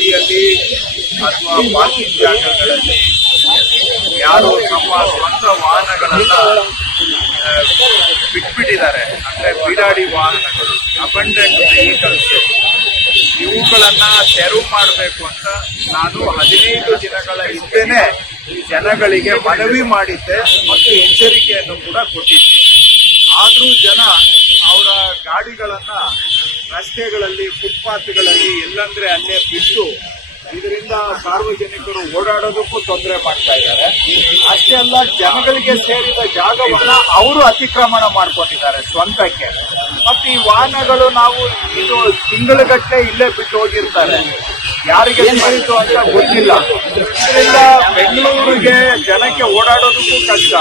ಬದಿಯಲ್ಲಿ ಅಥವಾ ಪಾರ್ಕಿಂಗ್ ಜಾಗಗಳಲ್ಲಿ ಯಾರು ತಮ್ಮ ಸ್ವಂತ ವಾಹನಗಳನ್ನ ಬಿಟ್ಬಿಟ್ಟಿದ್ದಾರೆ, ಅಂದ್ರೆ ಬೀಡಾಡಿ ವಾಹನಗಳು, ಅಬಂಡೆಂಟ್ ವೆಹಿಕಲ್ಸ್, ಇವುಗಳನ್ನ ತೆರವು ಮಾಡಬೇಕು ಅಂತ ನಾನು 15 ದಿನಗಳ ಹಿಂದೆನೆ ಜನಗಳಿಗೆ ಮನವಿ ಮಾಡಿದ್ದೆ ಮತ್ತು ಎಚ್ಚರಿಕೆಯನ್ನು ಕೂಡ ಕೊಟ್ಟಿದ್ದೆ. ಆದರೂ ಜನ ಅವರ ಗಾಡಿಗಳನ್ನ ರಸ್ತೆಗಳಲ್ಲಿ, ಫುಟ್ಪಾತ್ಗಳಲ್ಲಿ ಎಲ್ಲಂದ್ರೆ ಅಲ್ಲೇ ಬಿಟ್ಟು ಇದರಿಂದ ಸಾರ್ವಜನಿಕರು ಓಡಾಡೋದಕ್ಕೂ ತೊಂದರೆ ಮಾಡ್ತಾ ಇದ್ದಾರೆ. ಅಷ್ಟೇ ಅಲ್ಲ, ಜನಗಳಿಗೆ ಸೇರಿದ ಜಾಗವನ್ನ ಅವರು ಅತಿಕ್ರಮಣ ಮಾಡ್ಕೊಂಡಿದ್ದಾರೆ ಸ್ವಂತಕ್ಕೆ. ಮತ್ತೆ ಈ ವಾಹನಗಳು ನಾವು ಇದು ತಿಂಗಳುಗಟ್ಟಲೆ ಇಲ್ಲೇ ಬಿಟ್ಟು ಹೋಗಿರ್ತಾರೆ, ಯಾರಿಗೆ ಸೇರಿತು ಅಂತ ಗೊತ್ತಿಲ್ಲ. ಇದರಿಂದ ಬೆಂಗಳೂರಿಗೆ ಜನಕ್ಕೆ ಓಡಾಡೋದಕ್ಕೂ ಕಷ್ಟ.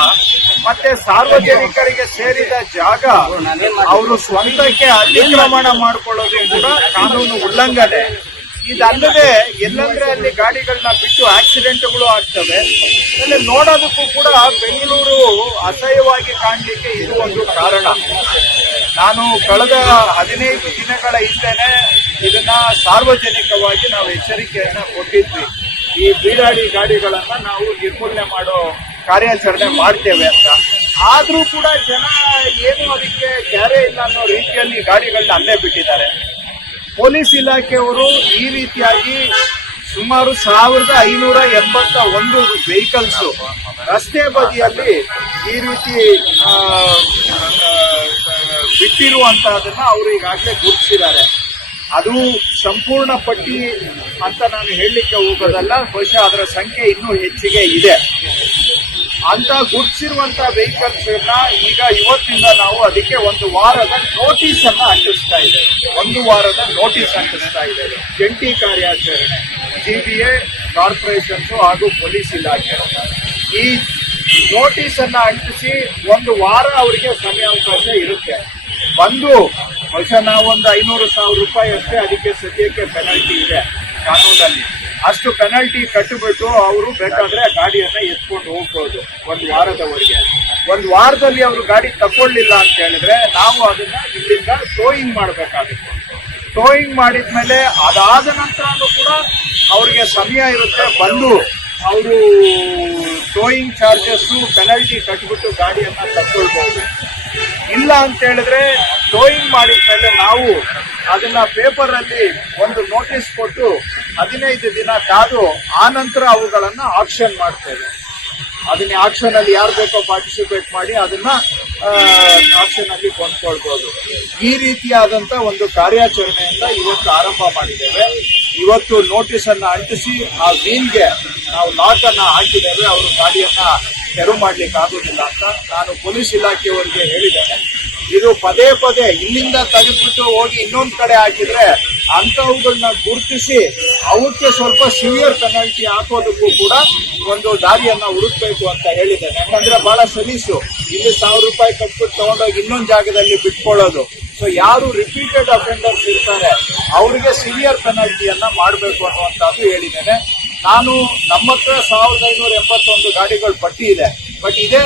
ಮತ್ತೆ ಸಾರ್ವಜನಿಕರಿಗೆ ಸೇರಿದ ಜಾಗ ಅವರು ಸ್ವಂತಕ್ಕೆ ಅತಿಕ್ರಮಣ ಮಾಡಿಕೊಳ್ಳೋದು ಕೂಡ ಕಾನೂನು ಉಲ್ಲಂಘನೆ. ಇದಲ್ಲದೆ ಎಲ್ಲಂದ್ರೆ ಅಲ್ಲಿ ಗಾಡಿಗಳನ್ನ ಬಿಟ್ಟು ಆಕ್ಸಿಡೆಂಟ್ಗಳು ಆಗ್ತವೆ. ಆಮೇಲೆ ನೋಡೋದಕ್ಕೂ ಕೂಡ ಬೆಂಗಳೂರು ಅಸಹ್ಯವಾಗಿ ಕಾಣಲಿಕ್ಕೆ ಇದು ಒಂದು ಕಾರಣ. ನಾನು ಕಳೆದ 15 ದಿನಗಳ ಹಿಂದೆನೆ ಇದನ್ನ ಸಾರ್ವಜನಿಕವಾಗಿ ನಾವು ಎಚ್ಚರಿಕೆಯನ್ನ ಕೊಟ್ಟಿದ್ವಿ. ಈ ಬೀಡಾಡಿ ಗಾಡಿಗಳನ್ನ ನಾವು ನಿರ್ಮೂಲನೆ ಮಾಡೋ ಕಾರ್ಯಾಚರಣೆ ಮಾಡ್ತೇವೆ ಅಂತ. ಆದ್ರೂ ಕೂಡ ಜನ ಏನು ಅದಕ್ಕೆ ಕ್ಯಾರೆ ಇಲ್ಲ ಅನ್ನೋ ರೀತಿಯಲ್ಲಿ ಗಾಡಿಗಳನ್ನ ಅಲ್ಲೇ ಬಿಟ್ಟಿದ್ದಾರೆ. ಪೊಲೀಸ್ ಇಲಾಖೆಯವರು ಈ ರೀತಿಯಾಗಿ ಸುಮಾರು 1581 ವೆಹಿಕಲ್ಸ್ ರಸ್ತೆ ಬದಿಯಲ್ಲಿ ಈ ರೀತಿ ಬಿಟ್ಟಿರುವಂತಹದನ್ನ ಅವರು ಈಗಾಗಲೇ ಗುರುತಿಸಿದ್ದಾರೆ. ಅದು ಸಂಪೂರ್ಣ ಪಟ್ಟಿ ಅಂತ ನಾನು ಹೇಳಲಿಕ್ಕೆ ಹೋಗೋದಲ್ಲ, ಬಹುಶಃ ಅದರ ಸಂಖ್ಯೆ ಇನ್ನೂ ಹೆಚ್ಚಿಗೆ ಇದೆ. ಅಂತ ಗುರುತಿಸಿರುವಂತಹ ವೆಹಿಕಲ್ಸ್ ಈಗ ಇವತ್ತಿಂದ ನಾವು ಅದಕ್ಕೆ 1 ವಾರದ ನೋಟಿಸ್ ಅನ್ನ ಅಂಟಿಸ್ತಾ ಇದ್ದೇವೆ. 1 ವಾರದ ನೋಟಿಸ್ ಅಂಟಿಸ್ತಾ ಇದ್ದೇವೆ. ಜಂಟಿ ಕಾರ್ಯಾಚರಣೆ GBA, ಕಾರ್ಪೊರೇಷನ್ಸ್ ಹಾಗೂ ಪೊಲೀಸ್ ಇಲಾಖೆ ಈ ನೋಟಿಸ್ ಅನ್ನ ಅಂಟಿಸಿ 1 ವಾರ ಅವರಿಗೆ ಸಮಯಾವಕಾಶ ಇರುತ್ತೆ. ಬಂದು ಬಹುಶಃ ನಾವೊಂದು 500,000 ರೂಪಾಯಿ ಅಷ್ಟೇ ಅದಕ್ಕೆ ಸದ್ಯಕ್ಕೆ ಪೆನಾಲ್ಟಿ ಇದೆ ಕಾನೂನಲ್ಲಿ. ಅಷ್ಟು ಪೆನಾಲ್ಟಿ ಕಟ್ಟಿಬಿಟ್ಟು ಅವರು ಬೇಕಾದ್ರೆ ಗಾಡಿಯನ್ನ ಎತ್ಕೊಂಡು ಹೋಗ್ಬೋದು 1 ವಾರದವರೆಗೆ. 1 ವಾರದಲ್ಲಿ ಅವರು ಗಾಡಿ ತಗೊಳ್ಳಿಲ್ಲ ಅಂತ ಹೇಳಿದ್ರೆ ನಾವು ಅದನ್ನ ಇಲ್ಲಿಂದ ಟೋಯಿಂಗ್ ಮಾಡಬೇಕಾಗುತ್ತೆ. ಟೋಯಿಂಗ್ ಮಾಡಿದ್ಮೇಲೆ ಅದಾದ ನಂತರನೂ ಕೂಡ ಅವ್ರಿಗೆ ಸಮಯ ಇರುತ್ತೆ, ಬಂದು ಅವರು ಟೋಯಿಂಗ್ ಚಾರ್ಜಸ್ ಪೆನಾಲ್ಟಿ ಕಟ್ಬಿಟ್ಟು ಗಾಡಿಯನ್ನ ತಗೊಳ್ಬಹುದು. ಇಲ್ಲ ಅಂತ ಹೇಳಿದ್ರೆ ಟೋಯಿಂಗ್ ಮಾಡಿದ್ಮೇಲೆ ನಾವು ಅದನ್ನ ಪೇಪರ್ ಅಲ್ಲಿ ಒಂದು ನೋಟಿಸ್ ಕೊಟ್ಟು 15 ದಿನ ಕಾದು ಆ ನಂತರ ಅವುಗಳನ್ನ ಆಕ್ಷನ್ ಮಾಡ್ತೇವೆ. ಅದನ್ನ ಆಕ್ಷನ್ ಅಲ್ಲಿ ಯಾರು ಬೇಕೋ ಪಾರ್ಟಿಸಿಪೇಟ್ ಮಾಡಿ ಅದನ್ನ ಆಕ್ಷನ್ ಅಲ್ಲಿ ಕೊಂಡ್ಕೊಳ್ಬಹುದು. ಈ ರೀತಿಯಾದಂತ ಒಂದು ಕಾರ್ಯಾಚರಣೆಯನ್ನ ಇವತ್ತು ಆರಂಭ ಮಾಡಿದ್ದೇವೆ. ಇವತ್ತು ನೋಟಿಸ್ ಅನ್ನ ಅಂಟಿಸಿ ಆ ವೀಲ್ಗೆ ನಾವು ಲಾಕ್ ಅನ್ನ ಹಾಕಿದ್ದೇವೆ. ಅವರು ಗಾಡಿಯನ್ನ ತೆರವು ಮಾಡ್ಲಿಕ್ಕೆ ಆಗುದಿಲ್ಲ ಅಂತ ನಾನು ಪೊಲೀಸ್ ಇಲಾಖೆಯವರಿಗೆ ಹೇಳಿದ್ದೇನೆ. ಇದು ಪದೇ ಪದೇ ಇಲ್ಲಿಂದ ತೆಗೆದ್ಬಿಟ್ಟು ಹೋಗಿ ಇನ್ನೊಂದು ಕಡೆ ಹಾಕಿದ್ರೆ ಅಂತವುಗಳನ್ನ ಗುರುತಿಸಿ ಅವಕ್ಕೆ ಸ್ವಲ್ಪ ಸಿವಿಯರ್ ಪೆನಾಲ್ಟಿ ಹಾಕೋದಕ್ಕೂ ಕೂಡ ಒಂದು ದಾರಿಯನ್ನ ಹುಡುಕ್ಬೇಕು ಅಂತ ಹೇಳಿದ್ದೇನೆ. ಯಾಕಂದ್ರೆ ಬಹಳ ಸಲೀಸು ಇಲ್ಲಿ 1000 ರೂಪಾಯಿ ಕಟ್ಬಿಟ್ಟು ತಗೊಂಡೋಗಿ ಇನ್ನೊಂದು ಜಾಗದಲ್ಲಿ ಬಿಟ್ಕೊಳ್ಳೋದು. ಸೊ ಯಾರು ರಿಪೀಟೆಡ್ ಅಫೆಂಡರ್ಸ್ ಇರ್ತಾರೆ ಅವರಿಗೆ ಸಿವಿಯರ್ ಪೆನಾಲ್ಟಿಯನ್ನ ಮಾಡಬೇಕು ಅನ್ನುವಂಥದ್ದು ಹೇಳಿದ್ದೇನೆ. ನಾನು ನಮ್ಮ ಹತ್ರ 1581 ಗಾಡಿಗಳ ಪಟ್ಟಿ ಇದೆ, ಬಟ್ ಇದೇ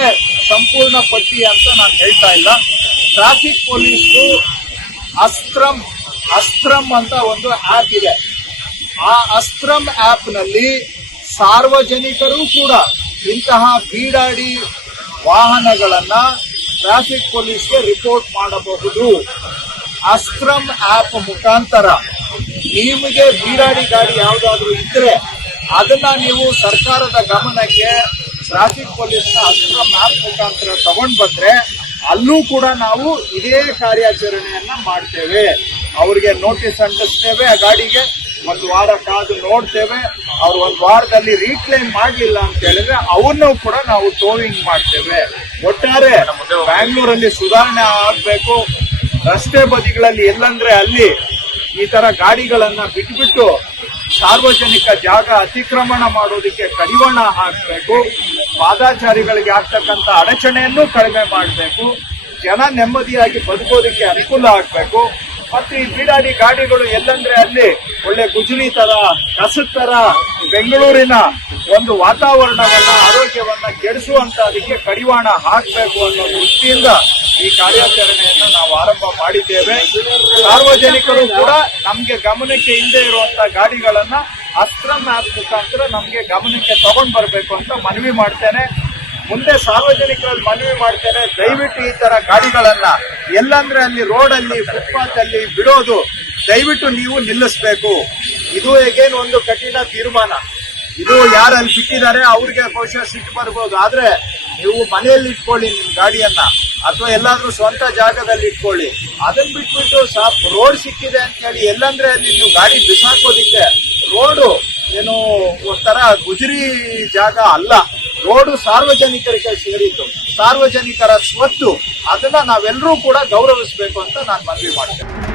ಸಂಪೂರ್ಣ ಪಟ್ಟಿ ಅಂತ ನಾನು ಹೇಳ್ತಾ ಇಲ್ಲ. ಟ್ರಾಫಿಕ್ ಪೊಲೀಸ್ದು ಅಸ್ತ್ರಂ ಅಂತ ಒಂದು ಆಪ್ ಇದೆ. ಆ ಅಸ್ತ್ರಂ ಆಪ್ ನಲ್ಲಿ ಸಾರ್ವಜನಿಕರು ಕೂಡ ಇಂತಹ ಬೀಡಾಡಿ ವಾಹನಗಳನ್ನ ಟ್ರಾಫಿಕ್ ಪೊಲೀಸ್ಗೆ ರಿಪೋರ್ಟ್ ಮಾಡಬಹುದು. ಅಸ್ತ್ರಂ ಆಪ್ ಮುಖಾಂತರ ನಿಮಗೆ ಬೀಡಾಡಿ ಗಾಡಿ ಯಾವುದಾದ್ರೂ ಇದ್ರೆ ಅದನ್ನ ನೀವು ಸರ್ಕಾರದ ಗಮನಕ್ಕೆ ಟ್ರಾಫಿಕ್ ಪೊಲೀಸ್ನ ಅಸ್ತ್ರಂ ಆಪ್ ಮುಖಾಂತರ ತಗೊಂಡ್ ಬಂದ್ರೆ ಅಲ್ಲೂ ಕೂಡ ನಾವು ಇದೇ ಕಾರ್ಯಾಚರಣೆಯನ್ನ ಮಾಡ್ತೇವೆ. ಅವರಿಗೆ ನೋಟಿಸ್ ಅಂಟಿಸ್ತೇವೆ, ಆ ಗಾಡಿಗೆ 1 ವಾರ ಕಾದು ನೋಡ್ತೇವೆ. ಅವ್ರು 1 ವಾರದಲ್ಲಿ ರೀಕ್ಲೈಮ್ ಮಾಡಲಿಲ್ಲ ಅಂತ ಹೇಳಿದ್ರೆ ಅವನ್ನೂ ಕೂಡ ನಾವು ಟೋವಿಂಗ್ ಮಾಡ್ತೇವೆ. ಒಟ್ಟಾರೆ ಬ್ಯಾಂಗ್ಳೂರಲ್ಲಿ ಸುಧಾರಣೆ ಆಗಬೇಕು. ರಸ್ತೆ ಬದಿಗಳಲ್ಲಿ ಎಲ್ಲಂದ್ರೆ ಅಲ್ಲಿ ಈ ತರ ಗಾಡಿಗಳನ್ನ ಬಿಟ್ಬಿಟ್ಟು ಸಾರ್ವಜನಿಕ ಜಾಗ ಅತಿಕ್ರಮಣ ಮಾಡೋದಕ್ಕೆ ಕಡಿವಾಣ ಹಾಕಬೇಕು. ಪಾದಾಚಾರಿಗಳಿಗೆ ಆಗ್ತಕ್ಕಂಥ ಅಡಚಣೆಯನ್ನು ಕಡಿಮೆ ಮಾಡಬೇಕು. ಜನ ನೆಮ್ಮದಿಯಾಗಿ ಬದುಕೋದಕ್ಕೆ ಅನುಕೂಲ ಆಗಬೇಕು. ಮತ್ತೆ ಈ ಬೀಡಾಡಿ ಗಾಡಿಗಳು ಎಲ್ಲಂದ್ರೆ ಅಲ್ಲಿ ಒಳ್ಳೆ ಗುಜರಿ ತರ, ಕಸದ ತರ ಬೆಂಗಳೂರಿನ ಒಂದು ವಾತಾವರಣವನ್ನ, ಆರೋಗ್ಯವನ್ನ ಕೆಡಿಸುವಂತ ಅದಕ್ಕೆ ಕಡಿವಾಣ ಹಾಕಬೇಕು ಅನ್ನೋ ದೃಷ್ಟಿಯಿಂದ ಈ ಕಾರ್ಯಾಚರಣೆಯನ್ನು ನಾವು ಆರಂಭ ಮಾಡಿದ್ದೇವೆ. ಸಾರ್ವಜನಿಕರು ಕೂಡ ನಮ್ಗೆ ಗಮನಕ್ಕೆ ಇಲ್ಲದೆ ಇರುವಂತ ಗಾಡಿಗಳನ್ನ ಅಸ್ತ್ರಂ ಆಪ್ ಮುಖಾಂತರ ನಮ್ಗೆ ಗಮನಕ್ಕೆ ತಗೊಂಡ್ ಬರ್ಬೇಕು ಅಂತ ಮನವಿ ಮಾಡ್ತೇನೆ. ಮುಂದೆ ಸಾರ್ವಜನಿಕರಲ್ಲಿ ಮನವಿ ಮಾಡ್ತೇನೆ, ದಯವಿಟ್ಟು ಈ ತರ ಗಾಡಿಗಳನ್ನ ಎಲ್ಲಂದ್ರೆ ಅಲ್ಲಿ ರೋಡ್ ಅಲ್ಲಿ ಫುಟ್ಪಾತ್ ಅಲ್ಲಿ ಬಿಡೋದು ದಯವಿಟ್ಟು ನೀವು ನಿಲ್ಲಿಸಬೇಕು. ಇದು ಹೇಗೇನು ಒಂದು ಕಠಿಣ ತೀರ್ಮಾನ. ಇದು ಯಾರು ಅಲ್ಲಿ ಬಿಟ್ಟಿದ್ದಾರೆ ಅವ್ರಿಗೆ ಬಹುಶಃ ಸಿಟ್ಟು ಬರ್ಬೋದು, ಆದ್ರೆ ನೀವು ಮನೆಯಲ್ಲಿ ಇಟ್ಕೊಳ್ಳಿ ನಿಮ್ ಗಾಡಿಯನ್ನ, ಅಥವಾ ಎಲ್ಲಾದ್ರೂ ಸ್ವಂತ ಜಾಗದಲ್ಲಿ ಇಟ್ಕೊಳ್ಳಿ. ಅದನ್ನ ಬಿಟ್ಬಿಟ್ಟು ರೋಡ್ ಸಿಕ್ಕಿದೆ ಅಂತ ಹೇಳಿ ಎಲ್ಲಂದ್ರೆ ಅಲ್ಲಿ ನೀವು ಗಾಡಿ ಬಿಸಾಕೋದಿಕ್ಕೆ, ರೋಡು ಏನು ಒಂಥರ ಗುಜರಿ ಜಾಗ ಅಲ್ಲ, ರೋಡು ಸಾರ್ವಜನಿಕರಿಗೆ ಸೇರಿದ್ದು, ಸಾರ್ವಜನಿಕರ ಸ್ವತ್ತು. ಅದನ್ನ ನಾವೆಲ್ಲರೂ ಕೂಡ ಗೌರವಿಸಬೇಕು ಅಂತ ನಾನು ಮನವಿ ಮಾಡ್ತೇನೆ.